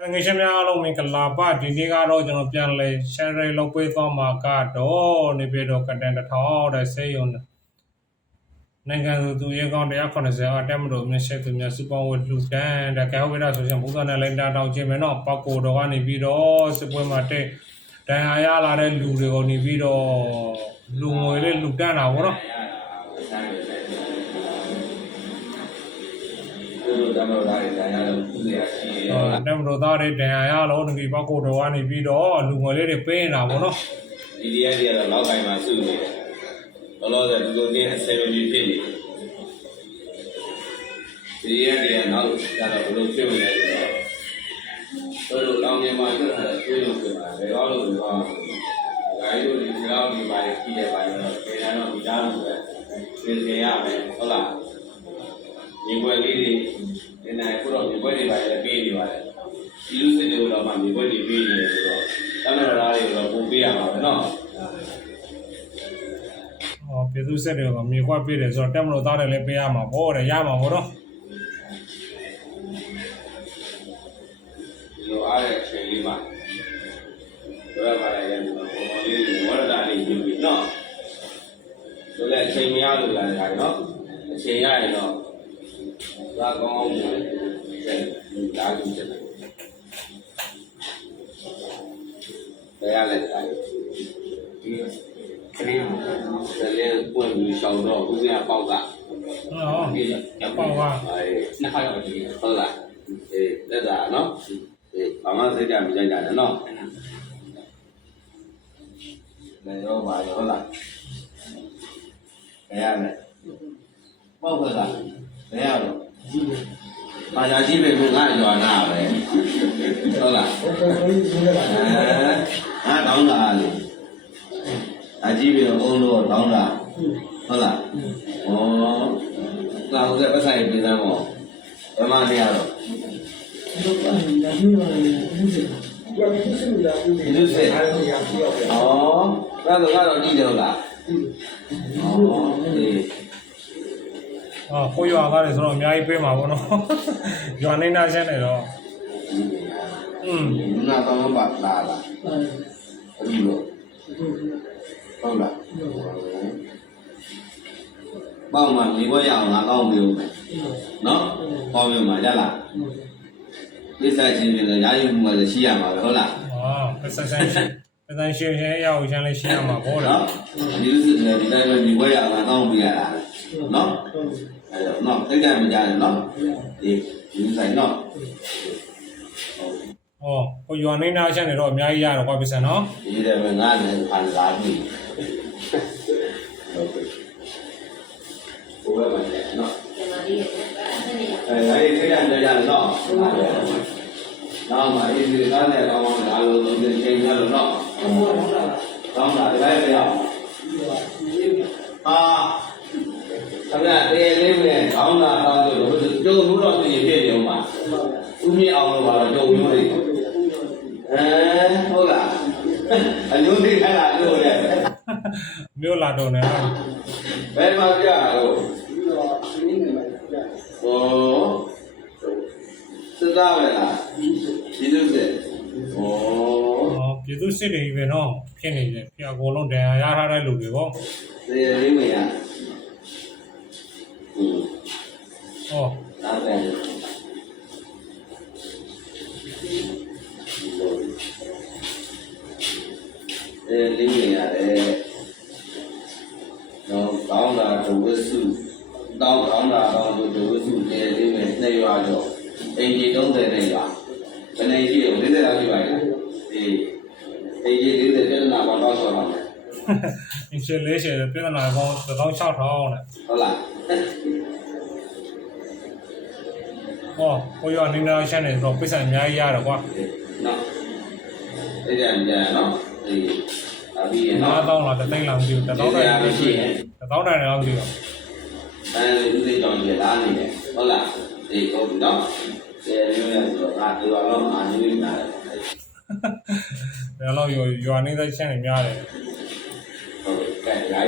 ငွေရှင်များအားလုံးမင်္ဂလာပါဒီနေ့ကတော့ကျွန်တော်ပြန်လဲ share လုပ်ပေးသွားမှာကတော့နေပြည်တော်ကတန်တစ်ထောင်တဲ့ဆေးရုံနိုင်ငံသူသူရဲကောင်း180အတက်မလို့မြတ်ရှိသူများစုပေါင်းဝတ်လူတန်းတကယ်ဟုတ်ပြီလားဆိုရင်ဘုရားနဲ့လိုက်တာတောင်းခြင်းမယ်နော်ပောက်ကိုတော်ကနေပြီးတော့စစ်ပွဲမှာတဲ့ဒဏ်ရာရလာတဲ့လူတွေကိုနေပြီးတော့လူငွေလေးလူတန်းတာဗောနော် သူတို့တမတော်သားတွေတိုင်းရတော့သူတွေရှိရဟောတက်မလို့သားတွေဒဏ်ရာရလို့နေပြီးပောက်ကိုတော်ကနေပြီးတော့လူငွေလေးတွေပေးနေတာဗောနော်ဒီဒီရက်တွေကတော့လောက်ကင်မှာစုနေတယ်လောလောဆယ်ဒီလိုချင်းအစရကြီးဖြစ်နေဒီရက်တွေကနောက်ကျတော့ဘယ်လိုဖြစ်မလဲဆိုတော့တို့လောင်နေမှာတွေ့တာတွေ့လို့ဖြစ်တာဘယ်တော့လို့ပြောအောင်ဂိုင်းတို့ဒီလောက်ဒီပါကြီးတဲ့ပိုင်းတော့ပြန်ရတော့ဒီသားလို့ပဲပြင်ဆင်ရမယ်ဟုတ်လား ညီပွဲလေးတွေဒီနေ့ခုတော့ညီပွဲတွေပါလည်းပေးနေပါတယ်ဒီလူစစ်တွေတော့မှညီပွဲတွေပေးနေတယ်ဆိုတော့တမတော်သားတွေတော့ပုံပေးရမှာပဲနော်ဟောပြည်သူစစ်တွေကမြေခွက်ပေးတယ်ဆိုတော့တက်မလို့သားတယ်လည်းပေးရမှာဗောတဲ့ရမှာဗောနော်ဒီလိုအားတဲ့အချိန်လေးမှာဘယ်မှာလဲရတဲ့ပုံပေါ်လေးတွေဝရဒလေးယူပြီးနော်ဆိုလည်းအချိန်မရလို့လာတာနော်အချိန်ရရင်တော့ သာကောင်းအောင်ပြန်တယ်ဒါကြည့်တယ်ဘယ်ရလဲတိုင်းဒီခရီးဆယ်လေးပွင့်ပြီးရှောင်းတော့ဦးစင်းပေါက်ကဟောဒီရပေါက်ကအဲနှစ်ခါရောက်ပြီ ဟုတ်လားအေးလက်တာနော်အေးဘာမှစိတ်ကြမကြိုက်ကြနဲ့နော်လေရောပါရောဟုတ်လားဘယ်ရလဲပေါက်ခွက်ကဘယ်ရတော့ပါရကြီးပဲကငါရွာနာပဲဟုတ်လားအဲငါတောင်းတာလေအကြီးပဲအုံးလို့တောင်းတာဟုတ်လားဩငါဟုတ်တဲ့ပတ်ဆိုင်ပြည်သားမောဘယ်မှနေရတော့ဒီလိုစေဩငါတော့ငါတော့ကြည့်တယ်ဟုတ်လားဩ အေးဟောကိုရွာသားတွေဆိုတော့အများကြီးပေးမှာဗောနော်ရွာနေနာရှင်းနေတော့อืมလူနာကောင်းပါလာလားအပြီးလို့ဟုတ်လားပေါ့မှာဒီဘွဲရအောင်ငါကောင်းပြီဦးမယ်နော်ကောင်းပြီမှာရလားပြဿနာချင်းပြင်တော့ရာယူမှုလည်းရှိရမှာပဲဟုတ်လားဟောပစစန်ပစန်ရှင်းရှင်းရအောင်ရှင်းလေးရှင်းရမှာဗောတဲ့နော်ဒီလိုစစ်တယ်ဒီတိုင်းပဲဒီဘွဲရအောင်ငါကောင်းပြီရတာ နော်အဲ့တော့နော်တိတ်ကြမကြနဲ့နော်ဒီဒီဆိုင်နော်ဟောကိုရွာနေနာရှင်းနေတော့အများကြီးရတော့ကွာပစန်နော်ဒီတယ်ပဲငါလည်းခံစားပြီဟုတ်ကဲ့ဘုရားမနဲ့နော်အဲဒါကြီးသိရတယ်နော်နောက်မှဒီဒီကားနဲ့ကောင်းအောင်ဒါလိုသုံးသင်ချိန်ရလို့နော်ကောင်းတာဒီလိုက်ရအောင် လို့ကျုံမှုတော့ပြင်ပြည့်နေမှာဥမြင့်အောင်လို့ပါတော့ကျုံမျိုးတွေအဲဟုတ်လားအညိုးသိခလာလို့လေမြို့လာတော့နေဘယ်မှာပြတော့ဟောစသားပဲလားဒီလိုစေဟောဟောပြည်သူစစ်တွေပဲနော်ဖြစ်နေတယ်ပြအကုန်လုံးဒဏ်ရာရထားတဲ့လူတွေဗောသေလေးမရอืมဟော ဒါပဲအဲလေးမရတယ်တော့ကောင်းတာဒုဝိစုတောင်းကောင်းတာကောင်းလို့ဒုဝိစုတဲလေးနဲ့နှစ်ရွာကျော်အင်ကြီး30နဲ့ရွာဘယ်နေရှိရော40လောက်ရှိပါရဲ့အေးအင်ကြီး40ပြဿနာပေါင်းတော့ဆော်ပါမယ်အင်းရှင်းလေးရှင်းပြည်နာပေါင်း16000နဲ့ဟုတ်လား ဟောကိုရွာနေနာရှင်းနေတော့ပစံအများကြီးရတော့ကွာနော်အဲ့ဒါကြနော်အေးအပြီးရနော်9000လားတသိန်းလားမသိဘူး1000တိုင်လားမရှိဘူး1000တိုင်လားမသိဘူးအဲဒီလူတွေကြောင့်ရလာနေတယ်ဟုတ်လားအေးဟုတ်ပြီနော်ကျေရင်းရဆိုတော့အာဒီတော့အာနေနေတာဘယ်လောက်ရွာရွာနေတဲ့ရှင်းနေများတယ်ဟ